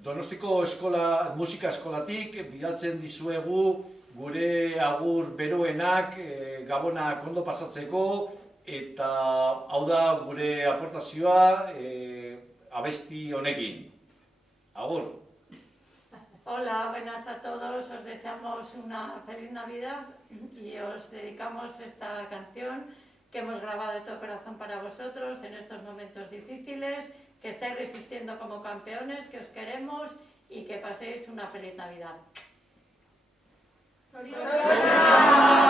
Donostiko musika eskolatik bidaltzen dizuegu gure agur beroenak Gabonak ondo pasatzeko, eta hau da gure aportazioa abesti honekin. Agur! Hola, buenas a todos, os deseamos una feliz Navidad y os dedicamos esta canción que hemos grabado de todo corazón para vosotros en estos momentos difíciles, que estáis resistiendo como campeones, que os queremos y que paséis una feliz Navidad. ¡Solidaridad!